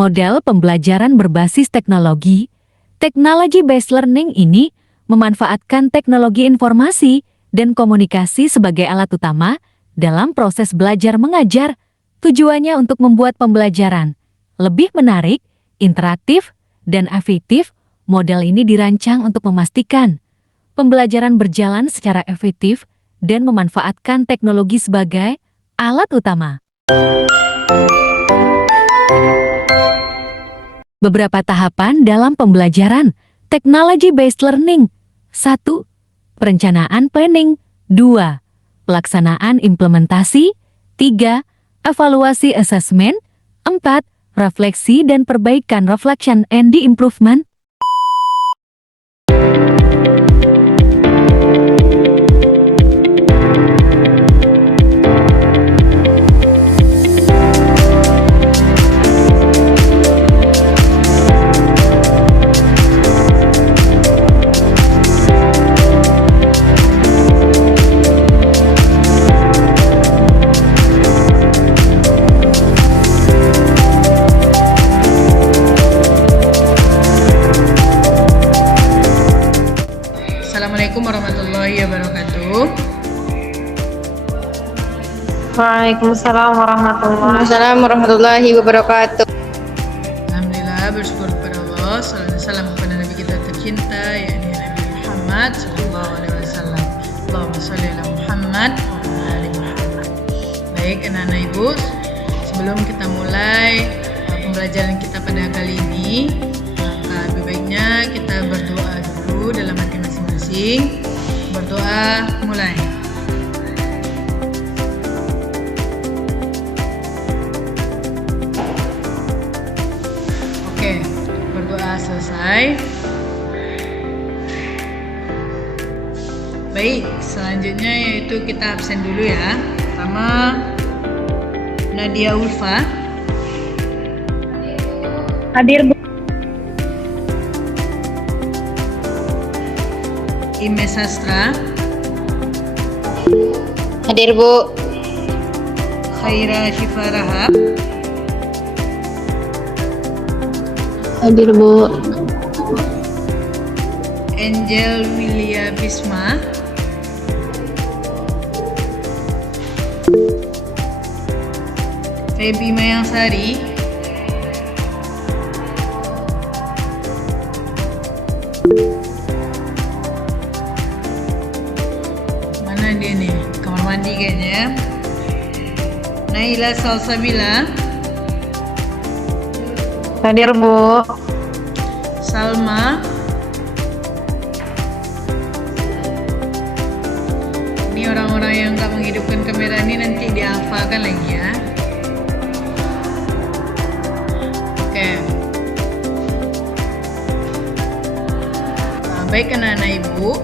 Model pembelajaran berbasis teknologi, technology-based learning ini memanfaatkan teknologi informasi dan komunikasi sebagai alat utama dalam proses belajar mengajar. Tujuannya untuk membuat pembelajaran lebih menarik, interaktif, dan efektif. Model ini dirancang untuk memastikan pembelajaran berjalan secara efektif dan memanfaatkan teknologi sebagai alat utama. Beberapa tahapan dalam pembelajaran technology-based learning. 1. Perencanaan planning. 2. Pelaksanaan implementasi. 3. Evaluasi assessment. 4. Refleksi dan perbaikan reflection and improvement. Assalamualaikum warahmatullahi wabarakatuh. Waalaikumsalam warahmatullahi wabarakatuh. Alhamdulillah, bersyukur kepada Allah. Salawat dan salam kepada Nabi kita tercinta, yakni Nabi Muhammad sallallahu alaihi wasallam. Allahumma shalli ala Muhammad wa ala ali Muhammad. Baik, anak-anak ibu, sebelum kita mulai pembelajaran kita pada kali ini, maka lebih baiknya kita berdoa dulu dalam hati masing-masing. Berdoa mulai. Oke, berdoa selesai. Baik, selanjutnya yaitu kita absen dulu ya. Pertama, Nadia Ulfa. Hadir, Bu. Ime Sastra. Hadir, Bu. Khaira Syifa Rahab. Hadir, Bu. Angel Wilia Bisma. Febi Mayangsari. Mana dia nih? Kamar mandi kayaknya ya. Naila Salsabila. Hadir, Bu. Salma. Ini orang-orang yang nggak menghidupkan kamera ini nanti dihafalkan lagi ya. Oke. Baik anak-anak ibu,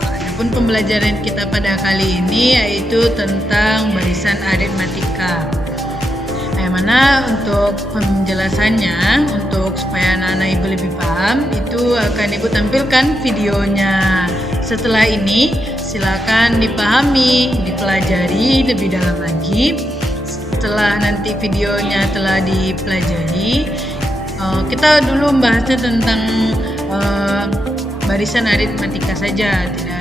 adapun pembelajaran kita pada kali ini yaitu tentang barisan aritmatika. Yang mana untuk penjelasannya, untuk supaya anak-anak ibu lebih paham, itu akan ibu tampilkan videonya. Setelah ini silakan dipahami, dipelajari lebih dalam lagi. Setelah nanti videonya telah dipelajari, kita dulu membahasnya tentang barisan aritmatika saja, tidak.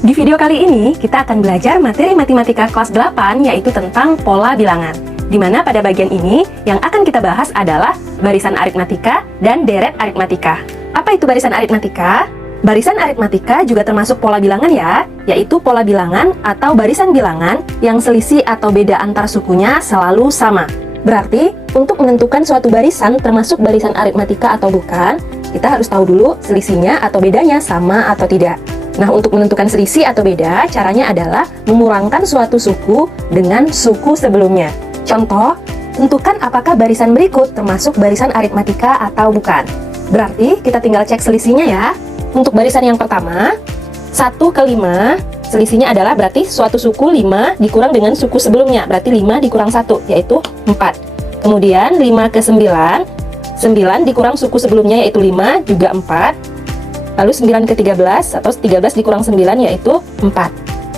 Di video kali ini, kita akan belajar materi matematika kelas 8, yaitu tentang pola bilangan. Di mana pada bagian ini, yang akan kita bahas adalah barisan aritmatika dan deret aritmatika. Apa itu barisan aritmatika? Barisan aritmatika juga termasuk pola bilangan ya, yaitu pola bilangan atau barisan bilangan yang selisih atau beda antar sukunya selalu sama. Berarti, untuk menentukan suatu barisan termasuk barisan aritmatika atau bukan, kita harus tahu dulu selisihnya atau bedanya sama atau tidak. Nah, untuk menentukan selisih atau beda, caranya adalah memurangkan suatu suku dengan suku sebelumnya. Contoh, tentukan apakah barisan berikut termasuk barisan aritmatika atau bukan. Berarti, kita tinggal cek selisihnya ya. Untuk barisan yang pertama, 1 ke 5, selisihnya adalah berarti suatu suku 5 dikurang dengan suku sebelumnya, berarti 5 dikurang 1, yaitu 4. Kemudian 5 ke 9, 9 dikurang suku sebelumnya yaitu 5, juga 4. Lalu 9 ke 13, atau 13 dikurang 9 yaitu 4.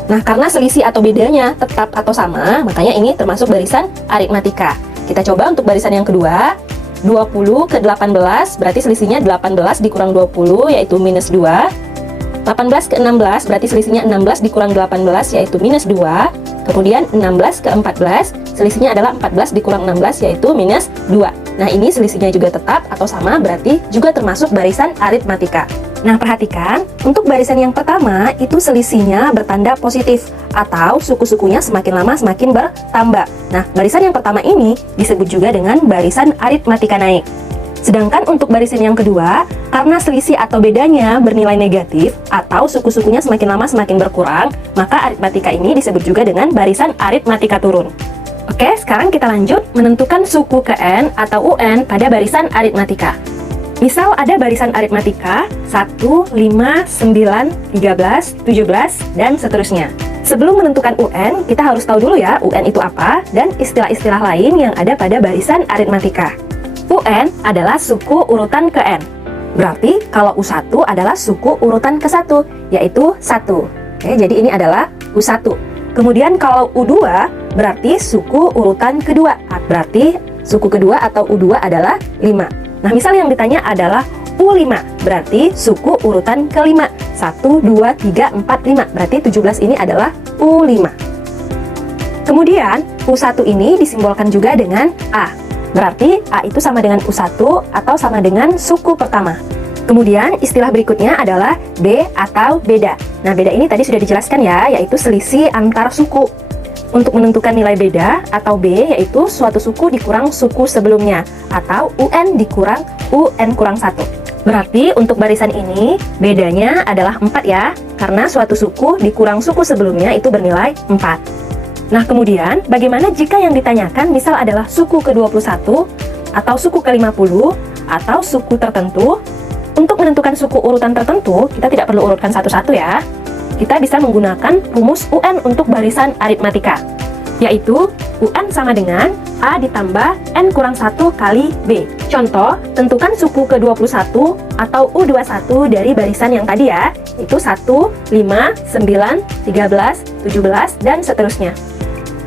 Nah, karena selisih atau bedanya tetap atau sama, makanya ini termasuk barisan aritmatika. kita coba untuk barisan yang kedua. 20 ke 18 berarti selisihnya 18 dikurang 20 yaitu minus 2. 18 ke 16 berarti selisihnya 16 dikurang 18 yaitu minus 2. Kemudian 16 ke 14 selisihnya adalah 14 dikurang 16 yaitu minus 2. Nah, ini selisihnya juga tetap atau sama, berarti juga termasuk barisan aritmatika. Nah, perhatikan, untuk barisan yang pertama itu selisihnya bertanda positif atau suku-sukunya semakin lama semakin bertambah. Nah, barisan yang pertama ini disebut juga dengan barisan aritmatika naik. Sedangkan untuk barisan yang kedua, karena selisih atau bedanya bernilai negatif atau suku-sukunya semakin lama semakin berkurang, maka aritmatika ini disebut juga dengan barisan aritmatika turun. Oke, sekarang kita lanjut menentukan suku ke N atau UN pada barisan aritmatika. Misal ada barisan aritmatika 1, 5, 9, 13, 17, dan seterusnya. Sebelum menentukan UN, kita harus tahu dulu ya UN itu apa dan istilah-istilah lain yang ada pada barisan aritmatika. UN adalah suku urutan ke N. Berarti kalau U1 adalah suku urutan ke-1, yaitu 1. Oke, jadi ini adalah U1. Kemudian kalau U2 berarti suku urutan kedua. Berarti suku kedua atau U2 adalah 5. Nah, misal yang ditanya adalah U5, berarti suku urutan kelima. 1, 2, 3, 4, 5. Berarti 17 ini adalah U5. Kemudian U1 ini disimbolkan juga dengan A. Berarti A itu sama dengan U1 atau sama dengan suku pertama. Kemudian istilah berikutnya adalah B atau beda. Nah, beda ini tadi sudah dijelaskan ya, yaitu selisih antar suku. Untuk menentukan nilai beda atau B, yaitu suatu suku dikurang suku sebelumnya, atau UN dikurang UN kurang 1. Berarti untuk barisan ini, bedanya adalah 4 ya, karena suatu suku dikurang suku sebelumnya itu bernilai 4. Nah, kemudian bagaimana jika yang ditanyakan misal adalah suku ke-21, atau suku ke-50, atau suku tertentu? Untuk menentukan suku urutan tertentu, kita tidak perlu urutkan satu-satu ya. Kita bisa menggunakan rumus UN untuk barisan aritmatika, yaitu UN sama dengan A ditambah N kurang 1 kali B. Contoh, tentukan suku ke-21 atau U21 dari barisan yang tadi ya, itu 1, 5, 9, 13, 17, dan seterusnya.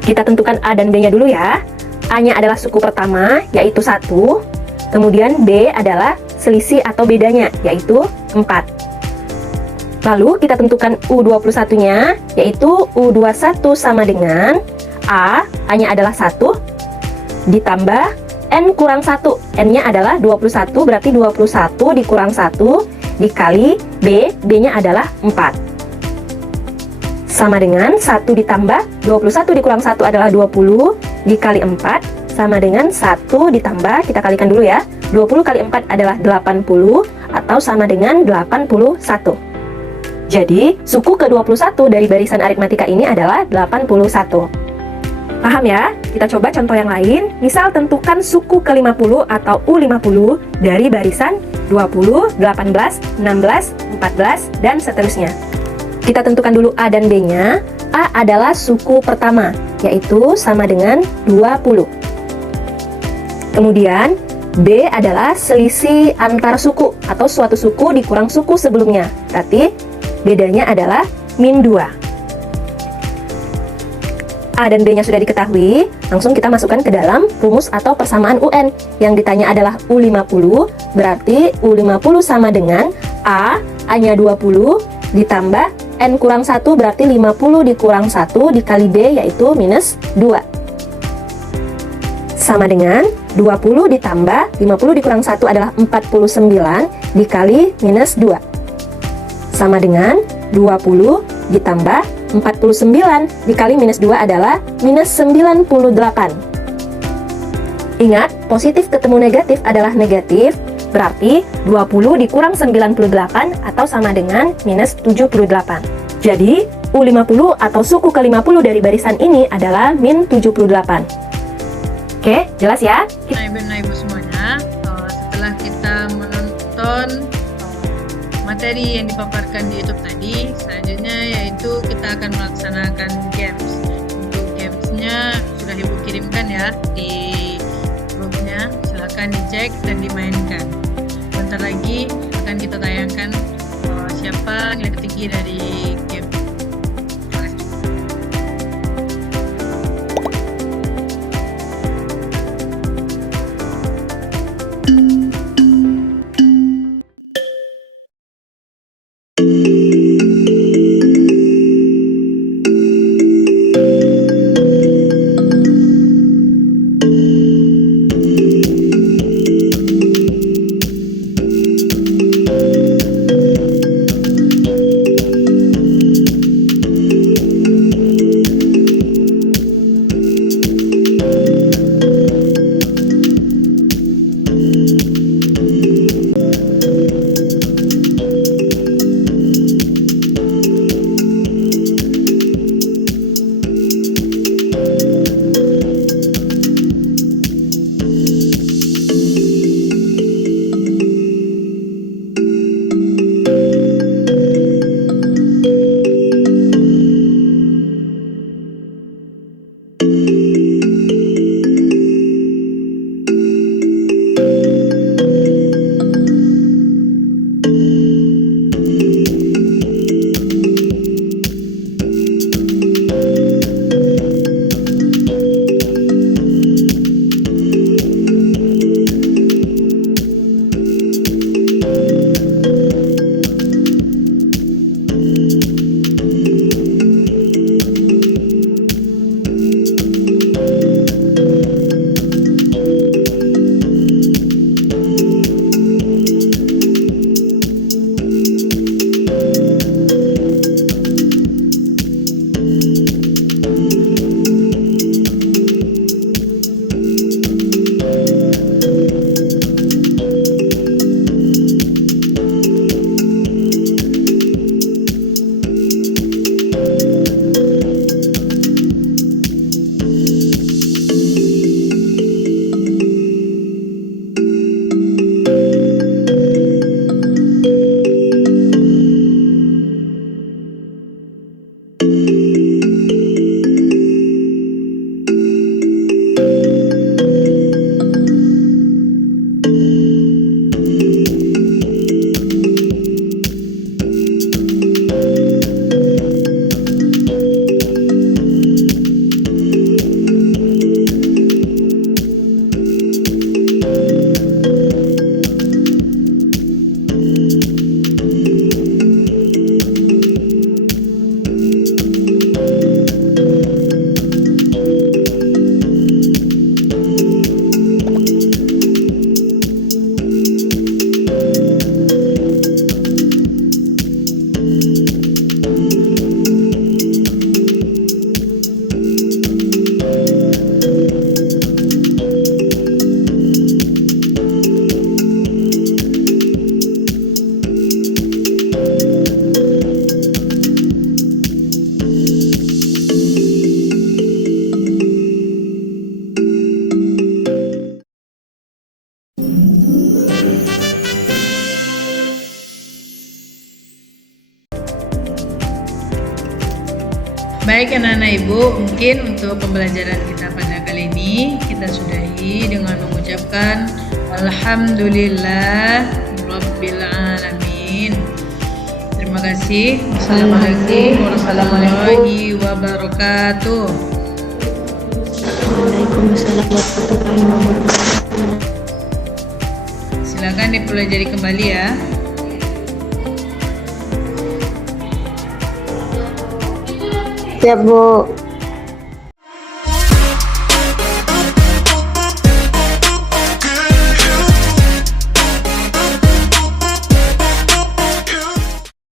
Kita tentukan A dan B-nya dulu ya. A-nya adalah suku pertama, yaitu 1. Kemudian B adalah selisih atau bedanya, yaitu 4. Lalu kita tentukan U21-nya, yaitu U21 sama dengan A-nya adalah 1, ditambah N kurang 1. N-nya adalah 21, berarti 21 dikurang 1, dikali B, B-nya adalah 4. Sama dengan 1 ditambah 21 dikurang 1 adalah 20, dikali 4, sama dengan 1 ditambah, kita kalikan dulu ya, 20 kali 4 adalah 80, atau sama dengan 81. Jadi, suku ke-21 dari barisan aritmatika ini adalah 81. Paham ya? Kita coba contoh yang lain. Misal tentukan suku ke-50 atau U50 dari barisan 20, 18, 16, 14, dan seterusnya. Kita tentukan dulu A dan B-nya. A adalah suku pertama, yaitu sama dengan 20. Kemudian, B adalah selisih antar suku atau suatu suku dikurang suku sebelumnya. Berarti bedanya adalah min 2. A dan B-nya sudah diketahui, langsung kita masukkan ke dalam rumus atau persamaan UN. Yang ditanya adalah U50, berarti U50 sama dengan A-nya 20, ditambah N kurang 1, berarti 50 dikurang 1 dikali B, yaitu minus 2. Sama dengan 20 ditambah 50 dikurang 1 adalah 49, dikali minus 2. Sama dengan 20 ditambah 49 dikali minus 2 adalah minus 98. Ingat, positif ketemu negatif adalah negatif, berarti 20 dikurang 98 atau sama dengan minus 78. Jadi, U50 atau suku ke-50 dari barisan ini adalah min 78. Oke, jelas ya? Ibu-ibu semuanya, setelah kita menonton materi yang dipaparkan di YouTube tadi, selanjutnya yaitu kita akan melaksanakan games. Untuk gamesnya sudah ibu kirimkan ya di grupnya, silahkan dicek dan dimainkan. Bentar lagi akan kita tayangkan siapa nilai tertinggi dari game. Baik anak-anak ibu, mungkin untuk pembelajaran kita pada kali ini kita sudahi dengan mengucapkan Alhamdulillah Rabbil Alamin. Terima kasih. Wassalamualaikum warahmatullahi wabarakatuh. Waalaikumsalam warahmatullahi wabarakatuh. Silakan dipelajari kembali ya. Siap, Bu.